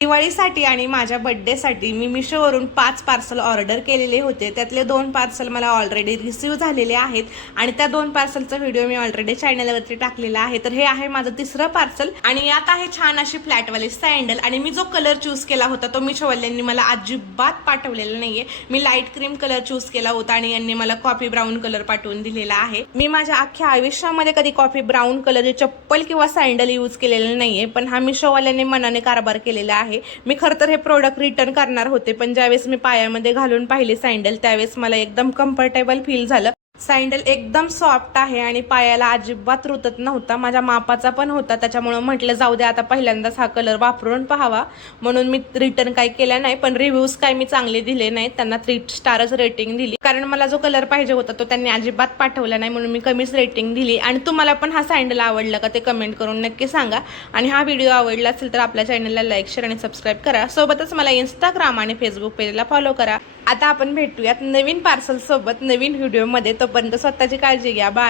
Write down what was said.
दिवाळीसाठी आणि माझ्या बर्थडेसाठी मी मिशोवरून 5 पार्सल ऑर्डर केलेले होते. त्यातले 2 पार्सल मला ऑलरेडी रिसीव झालेले आहेत आणि त्या 2 पार्सलचा व्हिडिओ मी ऑलरेडी चॅनलवरती टाकलेला आहे. तर हे आहे माझं तिसरं पार्सल आणि यात आहे छान अशी फ्लॅटवाली सँडल. आणि मी जो कलर चूज केला होता तो मिशोवाल्यांनी मला अजिबात पाठवलेला नाहीये. मी लाईट क्रीम कलर चूज केला होता आणि यांनी मला कॉफी ब्राऊन कलर पाठवून दिलेला आहे. मी माझ्या अख्ख्या आयुष्यामध्ये कधी कॉफी ब्राऊन कलरची चप्पल किंवा सँडल यूज केलेलं नाहीये, पण हा मिशोवाल्यांनी मनाने कारभार केलेला आहे. मी खरं तर हे प्रोडक्ट रिटर्न करणार होते, पण ज्यावेळेस मी पायामध्ये घालून पाहिले सँडल त्यावेळेस मला एकदम कम्फर्टेबल फील झालं. सँडल एकदम सॉफ्ट आहे आणि पायाला अजिबात रुतत नव्हता. माझ्या मापाचा पण होता, त्याच्यामुळे म्हटलं जाऊ दे आता पहिल्यांदाच हा कलर वापरून पाहावा, म्हणून मी रिटर्न काही केला नाही. पण रिव्ह्यूज काय मी चांगले दिले नाहीत, त्यांना 3 स्टारच रेटिंग दिली, कारण मला जो कलर पाहिजे होता तो त्यांनी अजिबात पाठवला नाही, म्हणून मी कमीच रेटिंग दिली. आणि तुम्हाला पण हा सँडल आवडला का ते कमेंट करून नक्की सांगा. आणि हा व्हिडिओ आवडला असेल तर आपल्या चॅनलला लाईक, शेअर आणि सबस्क्राईब करा. सोबतच मला इंस्टाग्राम आणि फेसबुक पेजला फॉलो करा. आता आपण भेटूयात नवीन पार्सल सोबत नवीन व्हिडिओमध्ये. तोपर्यंत स्वतःची काळजी घ्या. बाय.